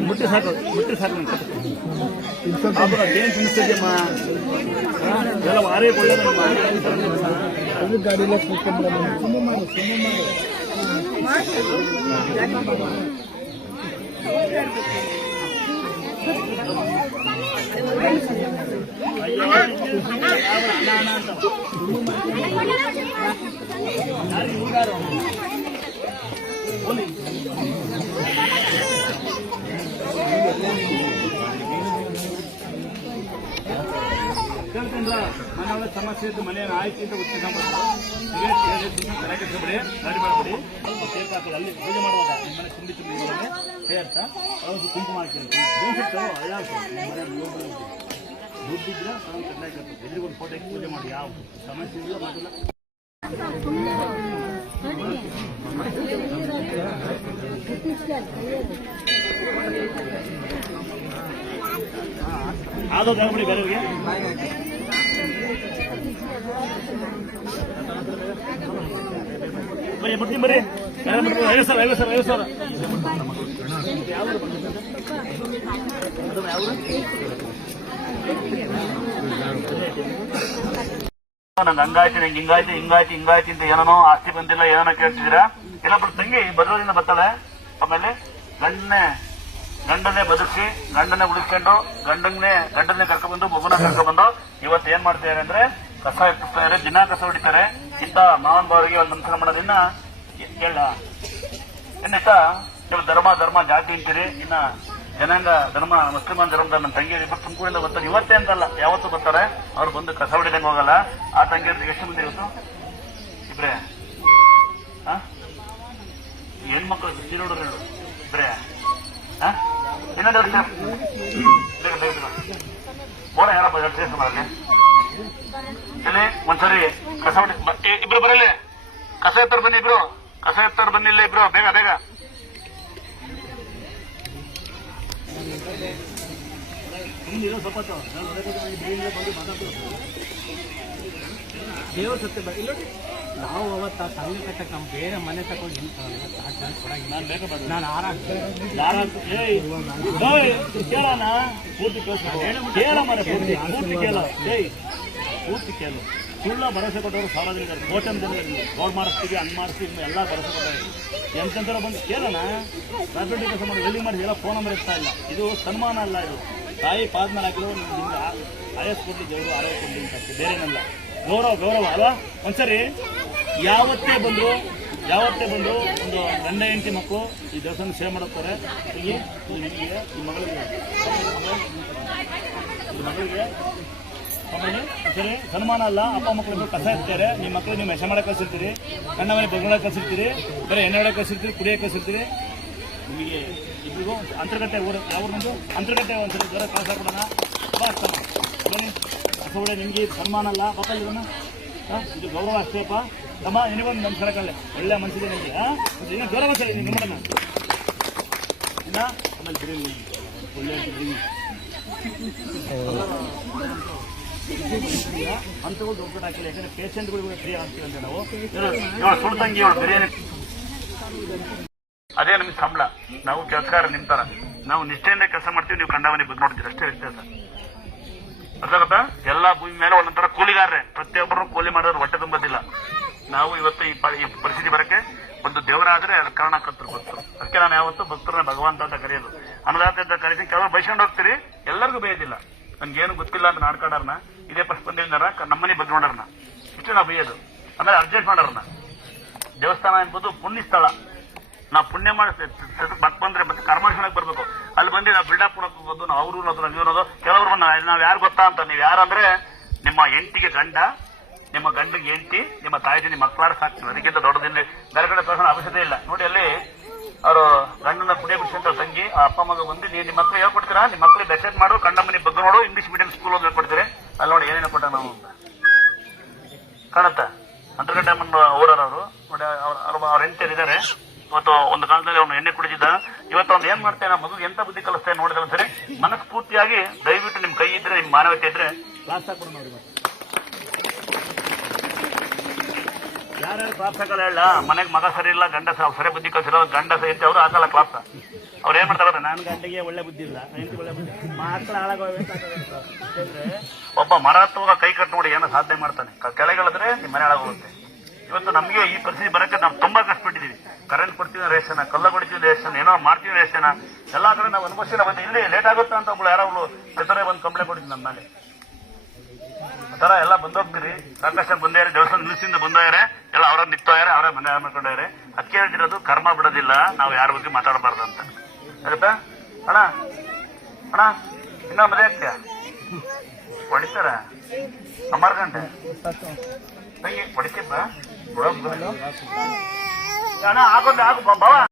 ಮುಟ್ಟಿ ಸಾಕು ಏನು ತಿನ್ನಿಸ್ತಿದ್ಯಮ್ಮ ಎಲ್ಲ ಮಾರೇ ಒಳ್ಳೆಯದಮ್ಮ ಗಾಡಿಲ್ಲ ಸುಮ್ಮನೆ ಮನೆಯೊಳ ಸಮಸ್ಯೆ ಇದ್ದು ಮನೆಯ ಆಯ್ತು ಅಂತ ಉತ್ತರ ಕರೆಕ್ಟ್ಬಿಡಿ ಗಾಡಿ ಮಾಡಬೇಡಿ ಅಲ್ಲಿ ಪೂಜೆ ಮಾಡುವಾಗ ನಿಮ್ಮ ಮನೆ ತುಂಬಿ ಸೇರ್ತಾ ಅವ್ರಿಗೆ ಕುಂಕುಮ ಹಾಕಿರ್ತೀವಿ ದುಡ್ಡಿದ್ರೆ ಎದುರಿಗೊಂದು ಫೋಟೋ ಪೂಜೆ ಮಾಡಿ ಯಾವ ಸಮಸ್ಯೆ ಇಲ್ಲ ಮಾಡಿಲ್ಲ ಆದೋದು ಹೇಳ್ಬಿಡಿ ಬೇರೆಯವ್ರಿಗೆ ಬರ್ತೀನಿ ಬರ್ರಿ 50,000 ನಂಗೆ ಹಂಗಾಯ್ತು ನಂಗೆ ಹಿಂಗಾಯ್ತು ಅಂತ ಏನೋ ಆಸ್ತಿ ಬಂದಿಲ್ಲ ಏನೋ ಕೇಳ್ತಿದ್ದೀರಾ ಇನ್ನೊಬ್ರು ತಂಗಿ ಬದಲದಿಂದ ಬರ್ತಾಳೆ ಆಮೇಲೆ ಗಂಡನ್ನೇ ಬದುಕಿ ಗಂಡನ್ನೇ ಉಳಿಸ್ಕೊಂಡು ಗಂಡನ್ನೇ ಕರ್ಕೊಂಡ್ಬಂದು ಮಗುನ ಕರ್ಕೊಂಡ್ಬಂದು ಇವತ್ತು ಏನ್ ಮಾಡ್ತಿದ್ದಾರೆ ಅಂದ್ರೆ ಕಸ ಎತ್ತಿಸ್ತಾರೆ ದಿನ ಕಸ ಹೊಡಿತಾರೆ ಇಂಥ ಮಾವನ್ ಬಾವರಿಗೆ ಒಂದು ನಮಸ್ಕಾರ ಮಾಡೋದಿನ್ನ ಕೇಳ ಇನ್ನಿಷ್ಟ ನೀವು ಧರ್ಮ ಜಾತಿ ಅಂತೀರಿ ಇನ್ನ ಜನಾಂಗ ಧರ್ಮ ಮುಸ್ಲಿಮಾನ್ ಧರ್ಮದ ನನ್ನ ತಂಗಿಯರು ಇಬ್ಬರು ತುಮಕೂರಿಂದ ಬರ್ತಾರೆ ಇವತ್ತೇ ಅಂತಲ್ಲ ಯಾವತ್ತೂ ಬರ್ತಾರೆ ಅವ್ರು ಬಂದು ಕಸ ಹೊಡಿದಂಗೆ ಹೋಗಲ್ಲ ಆ ತಂಗಿಯರಿಗೆ ಎಷ್ಟು ಮಂದಿ ಇವತ್ತು ಇಬ್ರೇ ಹೆಣ್ಮಕ್ಳು ಸೀರೋಡ್ರು ಇಬ್ರೇ ಇನ್ನೊಂದು ವರ್ಷ ಬೋಡ ಯಾರಪ್ಪ ಸೇರ್ಸ ಮಾಡಲಿ ಇಲ್ಲಿ ಒಂದ್ಸರಿ ಕಸ ಹೊಡಿ ಇಬ್ರು ಬರಲಿ ಕಸ ಎತ್ತರ ಬನ್ನಿ ಇಬ್ರು ಕಸ ಎತ್ತರ ಬನ್ನಿಲ್ಲ ಇಬ್ರು ಬೇಗ ಸ್ವಲ್ಪ ದೇವ್ರ ಸತ್ಯ ಇಲ್ಲ ನಾವು ಅವತ್ತು ಸಂಘ ಕಟ್ಟಕ್ಕೆ ನಾವು ಬೇರೆ ಮನೆ ತಗೊಂಡು ನಾನು ಕೇಳೋಣ ಪೂರ್ತಿ ಕೇಳು ಸುಳ್ಳ ಭರವಸೆ ಕೊಟ್ಟವರು ಸಾರ್ವಜನಿಕರು ಕೋಟನ್ ಜನ ಇರಲಿ ರೋಡ್ ಮಾಡಿಸ್ತೀವಿ ಹಂಗೆ ಮಾಡಿಸ್ತೀವಿ ಎಲ್ಲ ಭರವಸೆ ಕೊಟ್ಟವರು ಎಂತೆಂಥರ ಬಂದು ಕೇಳೋಣ ರಾತ್ರಿ ಕೆಲಸ ಮಾಡಿ ವೆಲ್ಡಿಂಗ್ ಮಾಡಿ ಎಲ್ಲ ಫೋನ್ ನಂಬರ್ ಇರ್ತಾ ಇಲ್ಲ ಇದು ಸನ್ಮಾನ ಅಲ್ಲ ಇದು ತಾಯಿ ಪಾದ್ಮೇಲೆ ಹಾಕಿದ್ರು ನಿಮ್ಗೆ ಆಯಸ್ ಕೊಡ್ಲಿ ದೇವರು ಆರೋಗ್ಯ ಕೊಡ್ಲಿ ಅಂತ ಬೇರೇನಲ್ಲ ಗೌರವ ಅಲ್ವಾ ಒಂದ್ಸರಿ ಯಾವತ್ತೇ ಬಂದು ಒಂದು ಗಂಡ ಹೆಂಡತಿ ಮಕ್ಕಳು ಈ ದೇವಸ್ಥಾನ ಸೇವೆ ಮಾಡುತ್ತಾರೆ ಈ ಮಗಳಿಗೆ ಆಮೇಲೆ ಸರಿ ಸನ್ಮಾನ ಅಲ್ಲ ಅಪ್ಪ ಮಕ್ಕಳಿಗೆ ಕಸ ಇರ್ತಾರೆ ನಿಮ್ಮ ಮಕ್ಕಳು ನೀವು ಮೆಷ ಮಾಡಕ್ಕೆ ಕಳ್ಸಿರ್ತೀರಿ ಗಂಡ ಮನೆ ಬಗ್ಗಳಕ್ಕೆ ಕಳ್ಸಿರ್ತೀರಿ ಬೇರೆ ಎಣ್ಣೆ ಹೊಡಕ್ಕೆ ಕಳ್ಸಿರ್ತೀರಿ ಕುಡಿಯೋಕೆ ಕಳ್ಸಿರ್ತೀರಿ ನಿಮಗೆ ಇಬ್ಬರಿಗೂ ಅಂತರ್ಗಟ್ಟೆ ಅವ್ರನ್ನೊಂದು ಅಂತರ್ಗಟ್ಟೆ ಒಂದ್ಸರಿ ಜ್ವರ ಕಳ್ಸ ಕೊಡೋಣ ಬನ್ನಿ ಕಸ ಹೊಡೆ ನಿಮಗೆ ಸನ್ಮಾನ ಅಲ್ಲ ಪಾಪ ಇದನ್ನ ಇದು ಗೌರವ ಅಷ್ಟೇಪ್ಪ ತಮ್ಮ ನಿನಗೊಂದು ನಮಸ್ಕಾರ ಕಳ್ಳೆ ಒಳ್ಳೆ ಮನಸ್ಸಿದೆ ನಿಮಗೆ ಇನ್ನು ಗೌರವ ಸರಿ ನಿಮ್ಮನ್ನ ಇನ್ನ ಆಮೇಲೆ ಬಿಡಿ ಒಳ್ಳೆ ಅಂತಗಳು ದೊಡ್ಡ ಹಾಕಿಲ್ಲ ಯಾಕಂದ್ರೆ ಪೇಷಂಟ್ಗಳಿಗೂ ಫ್ರೀ ಆಗ್ತೀವಂತೆ ನಾವು ಸುಳ್ತಂಗಿ ಅವಳು ಬಿರಿಯಾನಿ ಅದೇ ನಮ್ಗೆ ಸಂಬಳ ನಾವು ಕೆಲಸಗಾರ ನಿಂತಾರ ನಾವು ನಿಷ್ಠೆಯಿಂದ ಕೆಲಸ ಮಾಡ್ತೀವಿ ನೀವು ಕಂಡವನಿ ಬಂದು ನೋಡ್ತೀರಿ ಅಷ್ಟೇ ವ್ಯತ್ಯಾಸ ಅರ್ಥ ಗೊತ್ತಾ ಎಲ್ಲಾ ಭೂಮಿ ಮೇಲೆ ಒಂದೊಂಥರ ಕೂಲಿಗಾರರೇ ಪ್ರತಿಯೊಬ್ಬರು ಕೂಲಿ ಮಾಡೋರು ಹೊಟ್ಟೆ ತುಂಬೋದಿಲ್ಲ ನಾವು ಇವತ್ತು ಈ ಪರಿಸ್ಥಿತಿ ಬರಕ್ಕೆ ಒಂದು ದೇವರಾದ್ರೆ ಅದ್ರ ಕಾರಣಕರ್ತರು ಭಕ್ತರು ಅದಕ್ಕೆ ನಾನು ಯಾವತ್ತು ಭಕ್ತರನ್ನ ಭಗವಂತ ಅಂತ ಕರೆಯೋದು ಅನ್ನದಾತ ಅಂತ ಕರೀತೀನಿ ಕೆಲವರು ಬೈಸ್ಕೊಂಡು ಹೋಗ್ತೀರಿ ಎಲ್ಲರಿಗೂ ಬೇಯೋದಿಲ್ಲ ನನ್ಗೇನು ಗೊತ್ತಿಲ್ಲ ಅಂತ ನಾಡ್ಕೊಂಡಾರನ ಇದೇ ಪ್ರಸ್ಪಂದಿನಾರ ನಮ್ಮನೆ ಬಗ್ಗೆ ನೋಡೋರ್ನ ಇಷ್ಟೇ ನಾವು ಬೇಯೋದು ಆಮೇಲೆ ಅಡ್ಜಸ್ಟ್ ಮಾಡೋರ್ನ ದೇವಸ್ಥಾನ ಎಂಬುದು ಪುಣ್ಯ ಸ್ಥಳ ನಾವು ಪುಣ್ಯ ಮಾಡಿ ಬಟ್ ಬಂದ್ರೆ ಮತ್ತೆ ಕರ್ಮಾನುಷ್ಠಾನಕ್ಕೆ ಬರ್ಬೇಕು ಅಲ್ಲಿ ಬಂದು ನಾವು ಬಿಲ್ಡಪ್ ಕೊಡಕ್ ಹೋಗೋದು ನಾವು ಅವರು ಅನ್ನೋದು ಕೆಲವರು ನಾವ್ ಯಾರು ಗೊತ್ತಾ ಅಂತ ನೀವು ಯಾರಂದ್ರೆ ನಿಮ್ಮ ಹೆಂಡತಿಗೆ ಗಂಡ ನಿಮ್ಮ ಗಂಡಿಗೆ ಹೆಂಡತಿ ನಿಮ್ಮ ತಾಯಿಗೆ ನಿಮ್ಮ ಮಕ್ಕಳಾರ ಸಾಕ್ತೀವಿ ಅದಕ್ಕಿಂತ ದೊಡ್ಡದಿಂದ ಬೇರೆ ಕಡೆ ತೋರಿಸೋ ಅವಶ್ಯಕತೆ ಇಲ್ಲ ನೋಡಿ ಅಲ್ಲಿ ಅವರು ಗಂಡನ ಕುಡಿಯ ಬಿಡಿಸಂತ ತಂಗಿ ಆ ಅಪ್ಪ ಮಗ ಬಂದು ನೀವು ನಿಮ್ಮ ಮಕ್ಕಳು ಹೇಳ್ಕೊಡ್ತೀರಾ ನಿಮ್ಮ ಮಕ್ಕಳಿಗೆ ಮೆಸೇಜ್ ಮಾಡು ಕಂಡ ಮನೆ ಬಗ್ಗೆ ನೋಡು ಇಂಗ್ಲಿಷ್ ಮೀಡಿಯಂ ಸ್ಕೂಲ್ ಹೋಗಿ ಹೇಳ್ಕೊಡ್ತೀರಿ ಅಲ್ಲಿ ನೋಡಿ ಏನೇನು ಕೊಟ್ಟ ನಾವು ಅಂತ ಕಾಣುತ್ತಾ ಅಂತರ್ಗಟ್ಟೆ ಊರವರು ನೋಡಿ ಅವ್ರ ಹೆಂಡತಿಯರಿದ್ದಾರೆ ಇವತ್ತು ಒಂದು ಕಾಲದಲ್ಲಿ ಅವನು ಎಣ್ಣೆ ಕುಡಿದಿದ್ದ ಇವತ್ತು ಅವ್ನು ಏನ್ ಮಾಡ್ತೇನೆ ಮಗು ಎಂತ ಬುದ್ಧಿ ಕಲಿಸ್ತೇನೆ ನೋಡಿದ್ರೆ ಒಂದ್ಸರಿ ಮನಸ್ಫೂರ್ತಿಯಾಗಿ ದಯವಿಟ್ಟು ನಿಮ್ ಕೈ ಇದ್ರೆ ನಿಮ್ ಮಾನವತೆ ಇದ್ರೆ ಕ್ಲಾಸ್ ಹಾಕೊಂಡು ನೋಡಿ ಯಾರ್ಯಾರು ಕ್ಲಾಸ್ ಹಾಕಲ್ಲ ಹೇಳ ಮನೆಗೆ ಮಗ ಸರಿ ಇಲ್ಲ ಗಂಡ ಸರಿ ಬುದ್ಧಿ ಕಲ್ಸಿರೋ ಗಂಡ ಸರಿ ಅಂತ ಅವರು ಹಾಕಲ್ಲ ಕ್ಲಾಸ್. ಅವ್ರು ಏನ್ ಮಾಡ್ತಾರೆ ನಾನು ಗಂಟೆಗೆ ಒಳ್ಳೆ ಬುದ್ಧಿ ಇಲ್ಲ ಒಳ್ಳೆ ಬುದ್ಧಿ ಮಕ್ಕಳು ಹಾಳಾಗೋದ್ರೆ ಒಬ್ಬ ಮರ ಹತ್ತುವಾಗ ಕೈ ಕಟ್ಟು ನೋಡಿ ಏನೋ ಸಾಧನೆ ಮಾಡ್ತಾನೆ. ಕೆಳಗಿಳಿದ್ರೆ ನಿಮ್ಮ ಮನೆ ಹಾಳಾಗೋಗುತ್ತೆ. ಇವತ್ತು ನಮಗೆ ಈ ಪರಿಸ್ಥಿತಿ ಬರಕ್ಕೆ ನಾವು ತುಂಬಾ ಕಷ್ಟಪಟ್ಟಿದ್ದೀವಿ. ಕರೆಂಟ್ ಕೊಡ್ತೀವಿ ರೇಷನ್, ಕಲ್ಲ ಕೊಡ್ತೀವಿ ರೇಷನ್, ಏನೋ ಮಾಡ್ತೀವಿ ರೇಷನ್, ಎಲ್ಲಾ ಕಡೆ ನಾವು ಅನುಭವಿಸಿಲ್ಲ. ಬಂದು ಇಲ್ಲಿ ಲೇಟ್ ಆಗುತ್ತೆ ಅಂತ ಒಬ್ಳು ಯಾರು ಹೆಸರೇ ಬಂದು ಕಂಪ್ಲೇಂಟ್ ಕೊಡ್ತೀನಿ ನಮ್ಮ ಮೇಲೆ. ಆ ತರ ಎಲ್ಲ ಬಂದೋಗ್ತೀರಿ. ಸಾಕಷ್ಟು ಬಂದೇ ದೇವಸ್ಥಾನ ನಿಲ್ಸಿಂದ ಬಂದವ್ರೆ, ಎಲ್ಲ ಅವರ ನಿಂತವ್ರೆ, ಅವರೇ ಮನೆ ಮಾಡ್ಕೊಂಡವ್ರೆ. ಅದಕ್ಕೆ ಹೇಳ್ತಿರೋದು ಕರ್ಮ ಬಿಡೋದಿಲ್ಲ, ನಾವು ಯಾರ ಬಗ್ಗೆ ಮಾತಾಡಬಾರ್ದು ಅಂತ. ಆಗುತ್ತಾ ಅಣ್ಣ? ಅಣ್ಣ ಇನ್ನ ಮದುವೆ ಆಗ್ತೀಯ? ಹೊಡಿತಾರ 6 ಗಂಟೆ ಹೊಡಿತಿಪ್ಪ ಅಣ್ಣ. ಆಗೊಂದು ಆಗು ಬಾವ.